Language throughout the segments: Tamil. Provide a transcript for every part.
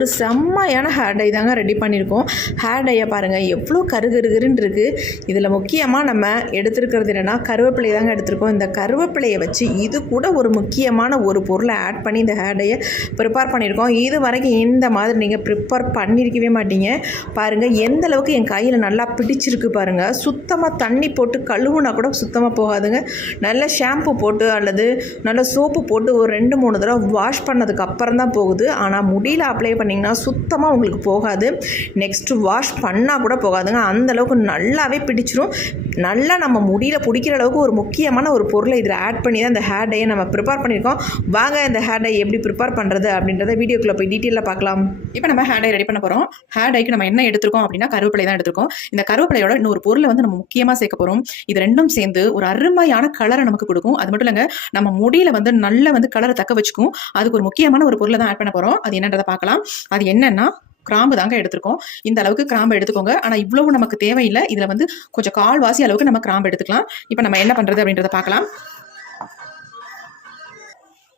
ஒரு செம்மையான ஹேர் டை தாங்க ரெடி பண்ணியிருக்கோம். ஹேர் டையை பாருங்கள் எவ்வளோ கருகருன்னு இருக்குது. இதில் முக்கியமாக நம்ம எடுத்துருக்கிறது என்னென்னா கருவேப்பிலை தாங்க எடுத்திருக்கோம். இந்த கருவேப்பிலையை வச்சு இது கூட ஒரு முக்கியமான ஒரு பொருளை ஆட் பண்ணி இந்த ஹேர் டையை ப்ரிப்பேர் பண்ணியிருக்கோம். இது வரைக்கும் இந்த மாதிரி நீங்கள் ப்ரிப்பேர் பண்ணியிருக்கவே மாட்டீங்க. பாருங்கள் எந்த அளவுக்கு என் கையில் நல்லா பிடிச்சிருக்கு பாருங்கள். சுத்தமாக தண்ணி போட்டு கழுவுனா கூட சுத்தமாக போகாதுங்க. நல்ல ஷாம்பு போட்டு அல்லது நல்ல சோப்பு போட்டு ஒரு 2-3 தடவை வாஷ் பண்ணதுக்கு அப்புறம் தான் போகுது. ஆனால் முடியில் அப்ளை பண்ணிங்கன்னா சுத்தமாக உங்களுக்கு போகாது. நெக்ஸ்ட்டு வாஷ் பண்ணால் கூட போகாதுங்க. அந்தளவுக்கு நல்லாவே பிடிச்சிரும். நல்லா நம்ம முடியில் பிடிக்கிற அளவுக்கு ஒரு முக்கியமான ஒரு பொருளை இதில் ஆட் பண்ணி தான் இந்த ஹேர் டையை நம்ம ப்ரிப்பேர் பண்ணியிருக்கோம். வாங்க இந்த ஹேர் டை எப்படி ப்ரிப்பேர் பண்ணுறது அப்படின்றத வீடியோக்குள்ளே போய் டீட்டெயிலாக பார்க்கலாம். இப்போ நம்ம ஹேர் டை ரெடி பண்ண போகிறோம். ஹேர் டைக்கு நம்ம என்ன எடுத்துருக்கோம் அப்படின்னா கருவேப்பிலை தான் எடுத்துருக்கோம். இந்த கருவேப்பிலையோட இன்னொரு பொருளை வந்து நம்ம முக்கியமாக சேர்க்க போகிறோம். இது ரெண்டும் சேர்ந்து ஒரு அருமையான கலரை நமக்கு கொடுக்கும். அது மட்டும் இல்லைங்க, நம்ம முடியில் வந்து நல்ல வந்து கலரை தக்க வச்சுக்கும். அதுக்கு ஒரு முக்கியமான ஒரு பொருளை தான் ஆட் பண்ண போகிறோம். அது என்னன்றதை பார்க்கலாம். அது என்னன்னா கிராம்பு தாங்க எடுத்துருக்கோம். இந்த அளவுக்கு கிராம்பு எடுத்துக்கோங்க. ஆனால் இவ்வளவு நமக்கு தேவையில்லை. இதில் வந்து கொஞ்சம் கால்வாசி அளவுக்கு நம்ம கிராம்பு எடுத்துக்கலாம். இப்போ நம்ம என்ன பண்ணுறது அப்படின்றத பார்க்கலாம்.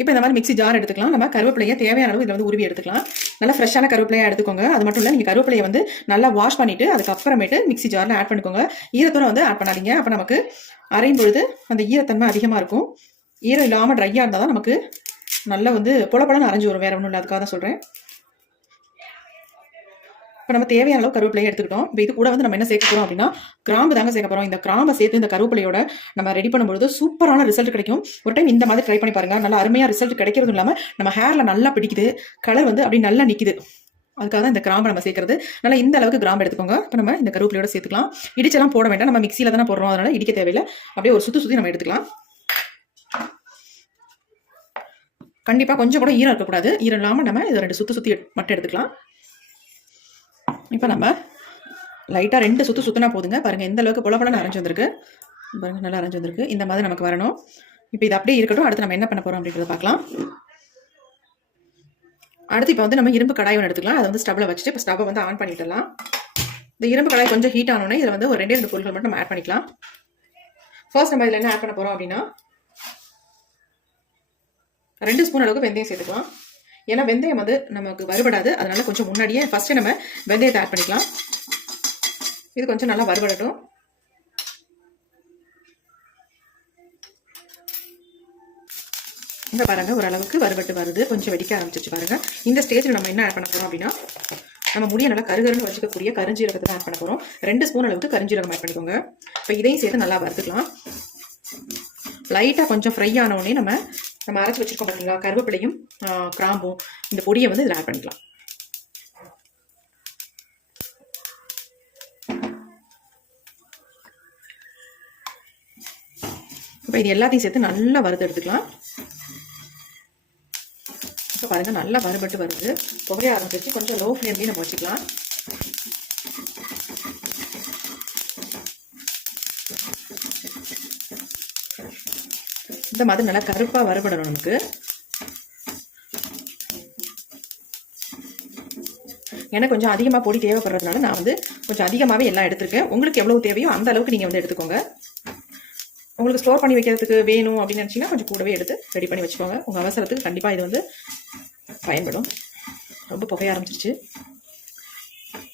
இப்போ இந்த மாதிரி மிக்ஸி ஜார் எடுத்துக்கலாம். நம்ம கருவேப்பிலையை தேவையான அளவு இதில் வந்து உருவி எடுத்துக்கலாம். நல்லா ஃப்ரெஷ்ஷான கருவேப்பிலையாக எடுத்துக்கோங்க. அது மட்டும் இல்லை, நீங்கள் கருவேப்பிலையை வந்து நல்லா வாஷ் பண்ணிவிட்டு அதுக்கப்புறமேட்டு மிக்ஸி ஜாரில் ஆட் பண்ணிக்கோங்க. ஈரத்தோட வந்து ஆட் பண்ணாதீங்க. அப்போ நமக்கு அரையும் பொழுது அந்த ஈரத்தன்மை அதிகமாக இருக்கும். ஈரம் இல்லாமல் ட்ரையாக இருந்தால் தான் நமக்கு நல்லா வந்து பொலப்பொலன்னு அரைஞ்சி வரும். வேறு ஒன்றும் இல்லை, அதுக்காக தான் சொல்கிறேன். இப்போ நம்ம தேவையான அளவு கருவேப்பிலையை எடுத்துக்கிட்டோம். இப்போ இது கூட வந்து நம்ம என்ன சேர்க்க போகிறோம் அப்படின்னா கிராம்பு தாங்க சேர்க்க போகிறோம். இந்த கிராம்பை சேர்த்து இந்த கருவேப்பிலையோட நம்ம ரெடி பண்ணும்போது சூப்பரான ரிசல்ட் கிடைக்கும். ஒரு டைம் இந்த மாதிரி ட்ரை பண்ணி பாருங்கள். நல்லா அருமையாக ரிசல்ட் கிடைக்கிறதும் இல்லாமல் நம்ம ஹேரில் நல்லா பிடிக்குது. கலர் வந்து அப்படி நல்லா நிற்குது. அதுக்காக தான் இந்த கிராம்பை நம்ம சேர்க்கறது. நல்லா இந்த அளவுக்கு கிராம்பு எடுத்துக்கோங்க. இப்போ நம்ம இந்த கருவேப்பிலையோட சேர்த்துக்கலாம். இடிச்செல்லாம் போட வேண்டாம். நம்ம மிக்சியில் தானே போடுறோம், அதனால் இடிக்க தேவையில்லை. அப்படியே ஒரு சுற்றி நம்ம எடுத்துக்கலாம். கண்டிப்பாக கொஞ்சம் கூட ஈரம் இருக்கக்கூடாது. ஈரம் இல்லாமல் நம்ம இதை 2 சுற்றி மட்டும் எடுத்துக்கலாம். இப்போ நம்ம லைட்டாக 2 சுற்று சுற்றினா போதுங்க. பாருங்கள் எந்த அளவுக்கு பொலப்பொலன்னு அரைஞ்சி வந்திருக்கு. பாருங்கள் நல்லா அரைஞ்சி வந்திருக்கு. இந்த மாதிரி நமக்கு வரணும். இப்போ இது அப்படியே இருக்கட்டும். அடுத்து நம்ம என்ன பண்ண போகிறோம் அப்படின்றத பார்க்கலாம். அடுத்து இப்போ வந்து நம்ம இரும்பு கடாய் ஒன்று எடுத்துக்கலாம். அதை வந்து ஸ்டவ்வில் வச்சுட்டு இப்போ ஸ்டவ்வை வந்து ஆன் பண்ணிவிடலாம். இந்த இரும்பு கடாய் கொஞ்சம் ஹீட் ஆனோடனே இதில் வந்து ஒரு 2 பொருட்கள் மட்டும் நம்ம ஆட் பண்ணிக்கலாம். ஃபர்ஸ்ட் நம்ம இதில் என்ன ஆட் பண்ண போகிறோம் அப்படின்னா 2 ஸ்பூன் அளவுக்கு வெந்தயம் சேர்த்துக்கலாம். ஏன்னா வெந்தயம் வந்து நமக்கு வறுபடாது. அதனால கொஞ்சம் முன்னாடியே ஃபர்ஸ்ட் நம்ம வெந்தயத்தை ஆட் பண்ணிக்கலாம். இது கொஞ்சம் நல்லா வறுபடட்டும். இந்த பாருங்க ஓரளவுக்கு வறுபட்டு வருது. கொஞ்சம் வெடிக்க ஆரம்பிச்சிச்சு பாருங்க. இந்த ஸ்டேஜில் நம்ம என்ன ஆட் பண்ண போறோம் அப்படின்னா நம்ம முடிய நல்லா கருகருன்னு வச்சுக்கக்கூடிய கருஞ்சீரகத்தை தான் ஆட் பண்ண போறோம். 2 ஸ்பூன் அளவுக்கு கருஞ்சீரகம் ஆட் பண்ணிக்கோங்க. இப்போ இதையும் சேர்த்து நல்லா வறுத்துக்கலாம். லைட்டாக கொஞ்சம் ஃப்ரை ஆனவுடனே நம்ம அரைச்சி வச்சிருக்கோம் பார்த்தீங்களா கருவேப்பிலையும் கிராம்பும், இந்த பொடியை வந்து இதில் ஆட் பண்ணிக்கலாம். இப்போ இது எல்லாத்தையும் சேர்த்து நல்லா வறுத்து எடுத்துக்கலாம். இப்போ பாருங்க நல்லா வறுபட்டு வருது. புகைய ஆரம்பிச்சிருச்சு. கொஞ்சம் லோ ஃப்ளேம்லேயே நம்ம வச்சுக்கலாம். இந்த மாதிரி நல்லா கருப்பாக வறுபடணும் நமக்கு. எனக்கு கொஞ்சம் அதிகமாக பொடி தேவைப்படுறதுனால நான் வந்து கொஞ்சம் அதிகமாகவே எல்லாம் எடுத்திருக்கேன். உங்களுக்கு எவ்வளவு தேவையோ அந்த அளவுக்கு நீங்கள் வந்து எடுத்துக்கோங்க. உங்களுக்கு ஸ்டோர் பண்ணி வைக்கிறதுக்கு வேணும் அப்படின்னு நினச்சிங்கன்னா கொஞ்சம் கூடவே எடுத்து ரெடி பண்ணி வச்சுக்கோங்க. உங்கள் அவசரத்துக்கு கண்டிப்பாக இது வந்து பயன்படும். ரொம்ப புகைய ஆரம்பிச்சிருச்சு.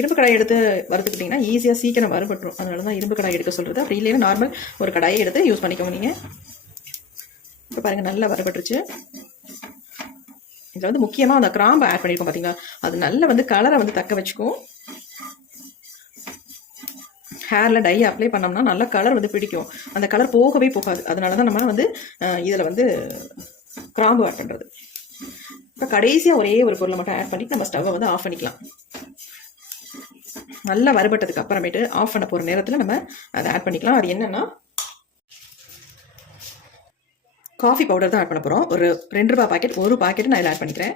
இரும்பு கடாயை எடுத்து வறுத்துக்கிட்டிங்கன்னா ஈஸியாக சீக்கிரம் வறுபட்டுரும். அதனால தான் இரும்பு கடாய் எடுக்க சொல்கிறது. அப்படி இல்லைன்னா நார்மல் ஒரு கடாயை எடுத்து யூஸ் பண்ணிக்கோங்க நீங்கள். இப்போ பாருங்கள் நல்லா வறுபட்டுருச்சு. இதில் வந்து முக்கியமாக அந்த கிராம்பை ஆட் பண்ணியிருக்கோம் பார்த்தீங்களா, அது நல்லா வந்து கலரை வந்து தக்க வச்சுக்கும். ஹேரில் டை அப்ளை பண்ணோம்னா நல்லா கலர் வந்து பிடிக்கும். அந்த கலர் போகவே போகாது. அதனால தான் நம்ம வந்து இதில் வந்து கிராம்பு ஆட் பண்ணுறது. இப்போ கடைசியாக ஒரே ஒரு பொருளை மட்டும் ஆட் பண்ணிட்டு நம்ம ஸ்டவ்வை வந்து ஆஃப் பண்ணிக்கலாம். நல்லா வறுபட்டதுக்கு அப்புறமேட்டு ஆஃப் பண்ண போகிற நேரத்தில் நம்ம அதை ஆட் பண்ணிக்கலாம். அது என்னென்னா காஃபி பவுடர் தான் ஆட் பண்ண போகிறோம். ஒரு 2 ரூபாய் பாக்கெட், ஒரு பாக்கெட் நான் இதில் ஆட் பண்ணிக்கிறேன்.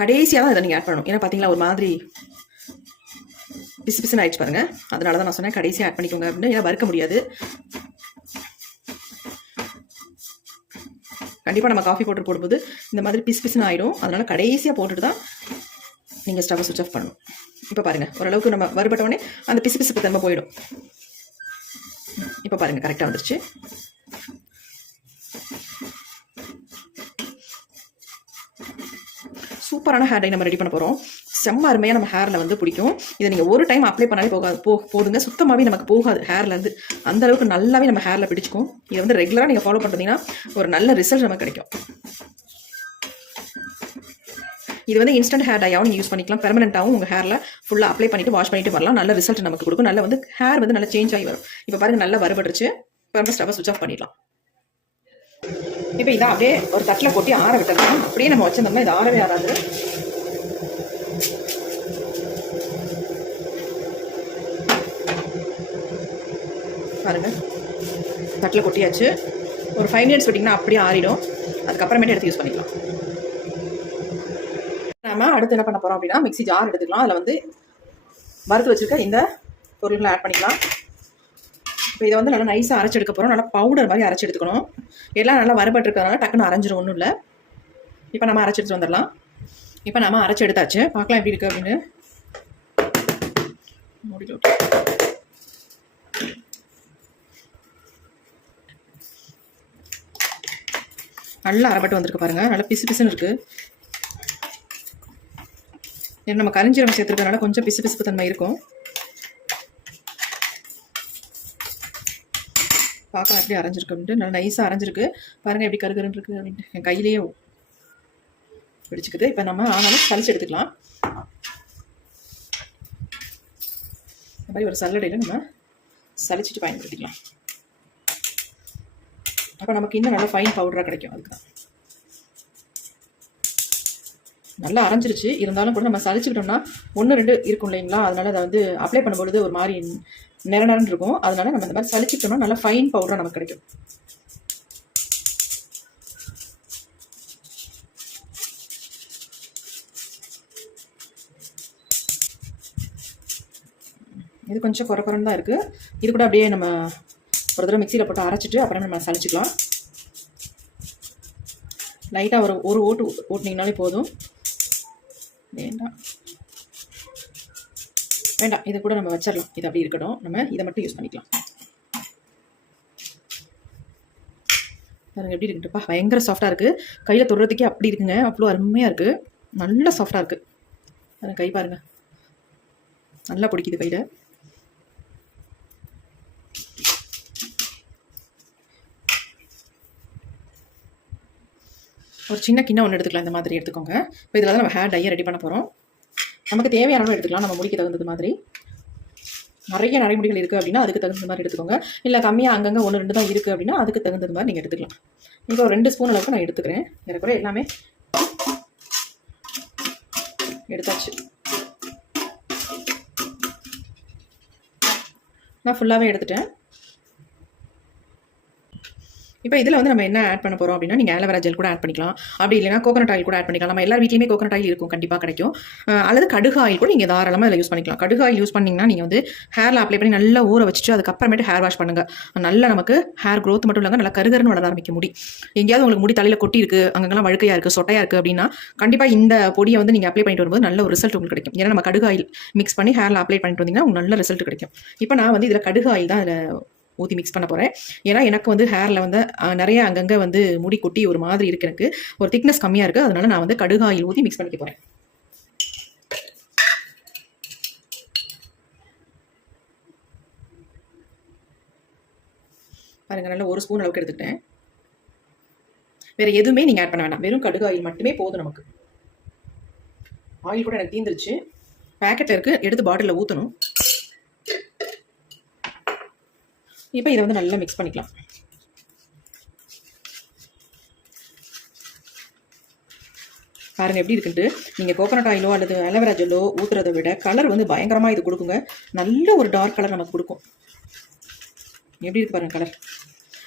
கடைசியாக தான் இதை நீங்கள் ஆட் பண்ணணும். ஏன்னா பார்த்தீங்களா ஒரு மாதிரி பிசு பிசுன்னு ஆயிடுச்சு பாருங்கள். அதனால தான் நான் சொன்னேன் கடைசியாக ஆட் பண்ணிக்கோங்க அப்படின்னு. ஏன்னா வறுக்க முடியாது. கண்டிப்பாக நம்ம காஃபி பவுடர் போடும்போது இந்த மாதிரி பிசு பிசுன்னு ஆகிடும். அதனால் கடைசியாக போட்டுட்டு தான் நீங்கள் ஸ்டவ்வை சுவிட்ச் ஆஃப் பண்ணணும். இப்போ பாருங்கள் ஓரளவுக்கு நம்ம வறுபட்டோடனே அந்த பிசு பிசுப்பு தன்மை போயிடும். இப்போ பாருங்கள் கரெக்டாக வந்துருச்சு. சூப்பரான ஹேர் டை நம்ம ரெடி பண்ண போகிறோம். செம்ம அருமையாக நம்ம ஹேரில் வந்து பிடிக்கும். இதை நீங்கள் ஒரு டைம் அப்ளை பண்ணாலே போதுங்க. சுத்தமாகவே நமக்கு போகாது ஹேர்லேருந்து. அந்தளவுக்கு நல்லாவே நம்ம ஹேரில் பிடிச்சிக்கும். இதை வந்து ரெகுலராக நீங்கள் ஃபாலோ பண்ணுறீங்கன்னா ஒரு நல்ல ரிசல்ட் நமக்கு கிடைக்கும். இது வந்து இன்ஸ்டன்ட் ஹேர் டையாகவும் நீங்கள் யூஸ் பண்ணிக்கலாம். பெர்மனெண்ட்டாகவும் உங்கள் ஹேரில் ஃபுல்லாக அப்ளை பண்ணிவிட்டு வாஷ் பண்ணிட்டு வரலாம். நல்ல ரிசல்ட் நமக்கு கொடுக்கும். நல்ல வந்து ஹேர் வந்து நல்லா சேஞ்ச் ஆகி வரும். இப்போ பாருங்கள், நல்லா வறுபட்டுருச்சு. இப்போ ஸ்டவ்வை சுவிட்ச் ஆஃப் பண்ணிடலாம். இப்போ இதை அப்படியே ஒரு தட்டில் கொட்டி ஆற விட்டுறலாம். அப்படியே நம்ம வச்சிருந்தோம்னா இது ஆறவே ஆறாது. பாருங்க, தட்டில் கொட்டியாச்சு. ஒரு 5 minutes விட்டிங்கன்னா அப்படியே ஆறிடும். அதுக்கப்புறமேட்டு எடுத்து யூஸ் பண்ணிக்கலாம். நம்ம அடுத்து என்ன பண்ண போகிறோம் அப்படின்னா, மிக்ஸி ஜார் எடுத்துக்கலாம். அதில் வந்து வறுத்து வச்சுருக்க இந்த பொருள்களை ஆட் பண்ணிக்கலாம். இப்போ இதை வந்து நல்லா நைஸாக அரைச்சி எடுக்க போகிறோம். நல்லா பவுடர் மாதிரி அரைச்சி எடுத்துக்கணும். எல்லாம் நல்லா வறுபட்டுருக்கிறதுனால டக்குன்னு அரைஞ்சிரும், ஒன்றும் இல்லை. இப்போ நம்ம அரைச்சி எடுத்துட்டு வந்துடலாம். இப்போ நம்ம அரைச்சி எடுத்தாச்சு. பார்க்கலாம் எப்படி இருக்குது அப்படின்னு. நல்லா அரைப்பட்டு வந்திருக்கு பாருங்கள். நல்லா பிசு பிசுன்னு இருக்குது. ஏன்னா நம்ம கரிஞ்சீரகம் சேர்த்துருக்கனால கொஞ்சம் பிசு பிசுப்பு தன்மை இருக்கும். பார்க்கலாம் எப்படி அரைஞ்சிருக்கு அப்படின்ட்டு. நல்லா நைஸாக அரைஞ்சிருக்கு பாருங்கள். எப்படி கருகருன்னு இருக்குது அப்படின்ட்டு என் கையிலேயே பிடிச்சிக்குது. இப்போ நம்ம ஆனாலும் சளிச்சு எடுத்துக்கலாம். இந்த மாதிரி ஒரு சல்லடையில் நம்ம சளிச்சிட்டு பயன்படுத்திக்கலாம். அப்போ நமக்கு இன்னும் நல்லா ஃபைன் பவுடராக கிடைக்கும். அதுக்கு தான் நல்லா அரைஞ்சிருச்சு. இருந்தாலும் கூட நம்ம சளிச்சுக்கிட்டோம்னா 1-2 இருக்கும் இல்லைங்களா, அதனால அதை வந்து அப்ளை பண்ணும்பொழுது ஒரு மாதிரி நிறநரன்னு இருக்கும். அதனால நம்ம இந்த மாதிரி சளிச்சுக்கிட்டோம்னா நல்லா ஃபைன் பவுடராக நமக்கு கிடைக்கும். இது கொஞ்சம் குறைன்னு தான் இருக்குது. இது கூட அப்படியே நம்ம ஒரு தடவை மிக்சியில் போட்டு அரைச்சிட்டு அப்புறம் நம்ம சளிச்சிக்கலாம். லைட்டாக ஒரு ஓட்டு ஓட்டினீங்கனாலே போதும். வேண்டாம், இதை கூட நம்ம வச்சிடலாம். இது அப்படி இருக்கட்டும். நம்ம இதை மட்டும் யூஸ் பண்ணிக்கலாம். பாருங்க எப்படி இருக்குப்பா, பயங்கர சாஃப்டாக இருக்குது. கையில் தொடுறதுக்கே அப்படி இருக்குங்க. அவ்வளோ அருமையாக இருக்குது. நல்லா சாஃப்டாக இருக்குது. பாருங்க, கை பாருங்கள், நல்லா பிடிக்குது கையில். ஒரு சின்ன கிண்ணம் ஒன்று எடுத்துக்கலாம். இந்த மாதிரி எடுத்துக்கோங்க. இப்போ இதில் தான் நம்ம ஹேர் டையை ரெடி பண்ண போகிறோம். நமக்கு தேவையான அளவு எடுத்துக்கலாம். நம்ம முடிக்க தகுந்தது மாதிரி. நிறைய நடைமுறைகள் இருக்குது அப்படின்னா அதுக்கு தகுந்த மாதிரி எடுத்துக்கோங்க. இல்லை கம்மியாக அங்கங்கே 1-2 தான் இருக்குது அப்படின்னா அதுக்கு தகுந்தது மாதிரி நீங்கள் எடுத்துக்கலாம். இப்போ ஒரு 2 ஸ்பூன் அளவுக்கு நான் எடுத்துக்கிறேன். ஏறக்குறைய எல்லாமே எடுத்தாச்சு. நான் ஃபுல்லாகவே எடுத்துட்டேன். இப்போ இதில் வந்து நம்ம என்ன ஆட் பண்ண போகிறோம் அப்படின்னா, நீங்கள் ஆலோவேரா ஜெல் கூட ஆட் பண்ணிக்கலாம். அப்படி இல்லைனா கோகனட் ஆயில் கூட ஆட் பண்ணிக்கலாம். நம்ம எல்லார் வீட்லையுமே கோகனட் ஆயில் இருக்கும், கண்டிப்பாக கிடைக்கும். அல்லது கடுகு ஆயில் கூட நீங்கள் தாராளமாக இதில் யூஸ் பண்ணிக்கலாம். கடுகு ஆயில் யூஸ் பண்ணிங்கன்னா நீங்கள் வந்து ஹேரில் அப்ளை பண்ணி நல்லா ஊற வச்சுட்டு அதுக்கப்புறமேட்டு ஹேர் வாஷ் பண்ணுங்கள். நல்லா நமக்கு ஹேர் க்ரோத் மட்டும் இல்லாமல் நல்லா கருகருன்னு வளர ஆரம்பிக்க முடி. எங்கேயாவது உங்களுக்கு முடி தலையில் கொட்டி இருக்குது, அங்கெல்லாம் வழுக்கையாக இருக்குது, சொட்டையாக இருக்குது அப்படின்னா கண்டிப்பாக இந்த பொடியை வந்து நீங்கள் அப்ளை பண்ணிட்டு வரும்போது நல்ல ஒரு ரிசல்ட் உங்களுக்கு கிடைக்கும். ஏன்னா நம்ம கடுகு ஆயில் மிக்ஸ் பண்ணி ஹேரில் அப்ளை பண்ணிட்டு வந்தீங்கன்னா உங்களுக்கு நல்ல ரிசல்ட் கிடைக்கும். இப்போ நான் வந்து இதில் கடுகு ஆயில் தான் இதில் ஊற்றி மிக்ஸ் பண்ண போகிறேன். ஏன்னா எனக்கு வந்து ஹேரில் வந்து நிறைய அங்கங்கே வந்து முடி கொட்டி ஒரு மாதிரி இருக்குது. எனக்கு ஒரு திக்னஸ் கம்மியாக இருக்குது. அதனால நான் வந்து கடுகு ஆயில் ஊற்றி மிக்ஸ் பண்ணிக்க போகிறேன். பாருங்கள், நல்லா 1 ஸ்பூன் அளவுக்கு எடுத்துக்கிட்டேன். வேறு எதுவுமே நீங்கள் ஆட் பண்ண வேண்டாம். வெறும் கடுகு ஆயில் மட்டுமே போதும் நமக்கு. ஆயில் கூட எனக்கு தீந்துருச்சு. பேக்கெட்டில் இருக்குது, எடுத்து பாட்டிலில் ஊற்றணும். இப்போ இதை வந்து நல்லா மிக்ஸ் பண்ணிக்கலாம். பாருங்கள் எப்படி இருக்குன்ட்டு. நீங்கள் கோகனட் ஆயிலோ அல்லது ஆலோவேரா ஜெல்லோ ஊற்றுறதை விட கலர் வந்து பயங்கரமாக இது கொடுக்குங்க. நல்ல ஒரு டார்க் கலர் நமக்கு கொடுக்கும். எப்படி இருக்குது பாருங்கள் கலர்.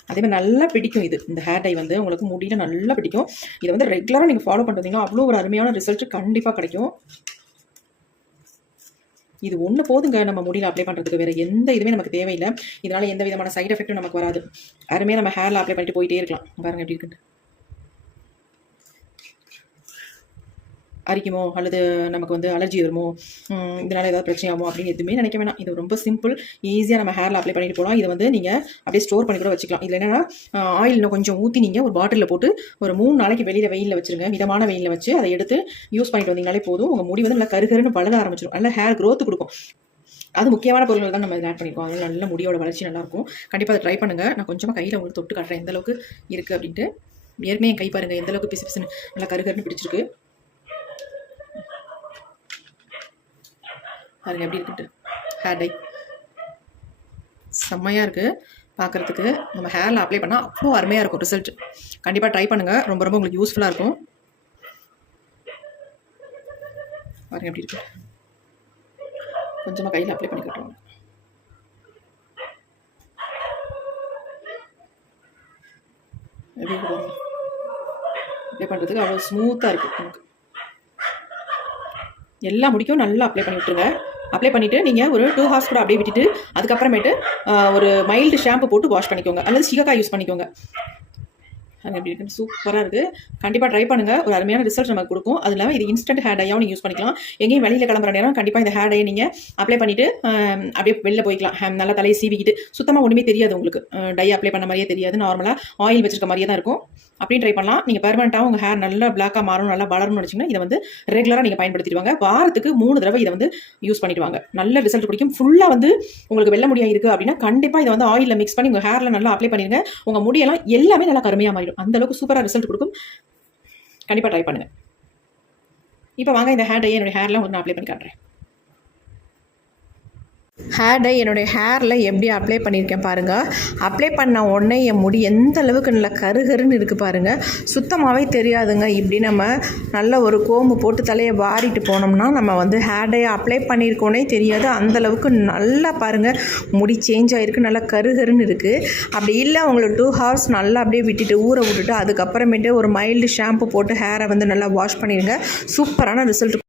அதே மாதிரி நல்லா பிடிக்கும். இந்த ஹேர் டை வந்து உங்களுக்கு முடியல நல்லா பிடிக்கும். இதை வந்து ரெகுலராக நீங்கள் ஃபாலோ பண்ணுறீங்கன்னா அவ்வளோ ஒரு அருமையான ரிசல்ட் கண்டிப்பாக கிடைக்கும். இது ஒன்று போதுங்க நம்ம முடியில் அப்ளை பண்ணுறதுக்கு. வேறு எந்த இதுவுமே நமக்கு தேவையில்லை. இதனால் எந்த விதமான சைட் எஃபெக்ட்டும் நமக்கு வராது. அருமையாக நம்ம ஹேரில் அப்ளை பண்ணிட்டு போயிட்டே இருக்கலாம். பாருங்கள் எப்படி இருக்குன்னு. அரிக்குமோ அல்லது நமக்கு வந்து அலர்ஜி வருமோ, இதனால் ஏதாவது பிரச்சனை ஆகுமோ அப்படின்னு எதுவுமே நினைக்க வேணாம். இது ரொம்ப சிம்பிள், ஈஸியாக நம்ம ஹேரில் அப்ளை பண்ணிட்டு போகலாம். இதை வந்து நீங்கள் அப்படியே ஸ்டோர் பண்ணி கூட வச்சுக்கலாம். இதில் என்னென்னா ஆயில் இன்னும் கொஞ்சம் ஊற்றி நீங்கள் ஒரு பாட்டிலில் போட்டு ஒரு 3 நாளைக்கு வெளியில் வெயிலில் வச்சுருங்க. மிதமான வெயிலில் வச்சு அதை எடுத்து யூஸ் பண்ணிட்டு வந்தீங்கனாலே போதும். உங்கள் முடி வந்து நல்லா கருகருன்னு பழுக ஆரம்பிச்சிடும். நல்லா ஹேர் க்ரோத் கொடுக்கும். அது முக்கியமான பொருட்கள் தான் நம்ம இதில் ஆட் பண்ணியிருக்கோம். அதனால் நல்ல முடியோட வளர்ச்சி நல்லாயிருக்கும். கண்டிப்பாக அதை ட்ரை பண்ணுங்கள். நான் கொஞ்சமாக கையில் உங்களுக்கு தொட்டு காட்டுறேன் எந்த அளவுக்கு இருக்குது அப்படின்ட்டு. ஏற்கனவே என் கை பாருங்கள் எந்த அளவுக்கு பிசு பிசுன்னு நல்லா கருகருன்னு பிடிச்சிருக்கு பாருங்க எப்படி இருக்குன்ட்டு. ஹேர் டை செம்மையாக இருக்குது பார்க்குறதுக்கு. நம்ம ஹேரில் அப்ளை பண்ணால் அவ்வளோ அருமையாக இருக்கும் ரிசல்ட். கண்டிப்பாக ட்ரை பண்ணுங்கள். ரொம்ப ரொம்ப உங்களுக்கு யூஸ்ஃபுல்லாக இருக்கும். பாருங்க எப்படி இருக்கு. கொஞ்சமாக கையில் அப்ளை பண்ணி கட்டுவாங்க. எப்படி இருக்கு பாருங்க. அப்ளை பண்ணுறதுக்கு அவ்வளோ ஸ்மூத்தாக இருக்குது. நமக்கு எல்லா முடிக்கும் நல்லா அப்ளை பண்ணி விட்டுருங்க. அப்ளை பண்ணிவிட்டு நீங்கள் ஒரு 2 ஹார்ஸ் கூட அப்படியே விட்டுட்டு அதுக்கப்புறமேட்டு ஒரு மைல்டு ஷாம்பு போட்டு வாஷ் பண்ணிக்கோங்க, அல்லது சீக்காய் யூஸ் பண்ணிக்கோங்க. அது எப்படி இருக்குன்னு சூப்பராக இருக்குது. கண்டிப்பாக ட்ரை பண்ணுங்கள். ஒரு அருமையான ரிசல்ட் நமக்கு கொடுக்கும். அது இல்லாமல் இது இன்ஸ்டன்ட் ஹேர் டையாகவும் நீங்கள் யூஸ் பண்ணிக்கலாம். எங்கேயும் வெளியில் கிளம்புற நேரம் கண்டிப்பாக இந்த ஹேர் டையை நீங்கள் அப்ளை பண்ணிவிட்டு அப்படியே வெளில போய்க்கலாம். நல்லா தலையை சீவிக்கிட்டு சுத்தமாக ஒன்றுமே தெரியாது உங்களுக்கு. டை அப்ளை பண்ண மாதிரியே தெரியாது. நார்மலாக ஆயில் வச்சிருக்க மாதிரியே தான் இருக்கும். அப்படின்னு ட்ரை பண்ணலாம். நீங்கள் பெர்மனெண்ட்டாக உங்கள் ஹேர் நல்லா பிளாக்காக மாறணும், நல்லா வளரணும்னு நினச்சிங்கன்னா இதை வந்து ரெகுலராக நீங்கள் பயன்படுத்திடுவாங்க. வாரத்துக்கு 3 தடவை இதை வந்து யூஸ் பண்ணிடுவாங்க. நல்ல ரிசல்ட் பிடிக்கும். ஃபுல்லாக வந்து உங்களுக்கு வெள்ளை முடியாக இருக்குது அப்படின்னா கண்டிப்பாக இதை வந்து ஆயிலில் மிக்ஸ் பண்ணி உங்கள் ஹேரில் நல்லா அப்ளை பண்ணிடுங்க. உங்கள் முடியெல்லாம் எல்லாமே நல்லா கருமையாக மாறிடும். அந்த அளவுக்கு சூப்பராக ரிசல்ட் கொடுக்கும். கண்டிப்பாக ட்ரை பண்ணுங்கள். இப்போ வாங்க இந்த ஹேர் டையை என்னுடைய ஹேரில் வந்து நான் அப்ளை பண்ணி காட்டுறேன். ஹேர் டை என்னுடைய ஹேரில் எப்படி அப்ளை பண்ணியிருக்கேன் பாருங்கள். அப்ளை பண்ண உடனே என் முடி எந்த அளவுக்கு நல்லா கருகருன்னு இருக்குது பாருங்கள். சுத்தமாகவே தெரியாதுங்க. இப்படி நம்ம நல்ல ஒரு கோம்பு போட்டு தலையை வாரிட்டு போனோம்னா நம்ம வந்து ஹேர் டையை அப்ளை பண்ணியிருக்கோனே தெரியாது. அந்தளவுக்கு நல்லா பாருங்கள் முடி சேஞ்ச் ஆகிருக்கு, நல்லா கருகருன்னு இருக்குது. அப்படி இல்லை உங்களுக்கு 2 ஹார்ஸ் நல்லா அப்படியே விட்டுட்டு ஊற விட்டுட்டு அதுக்கப்புறமேட்டு ஒரு மைல்டு ஷாம்பு போட்டு ஹேரை வந்து நல்லா வாஷ் பண்ணிடுங்க. சூப்பரான ரிசல்ட்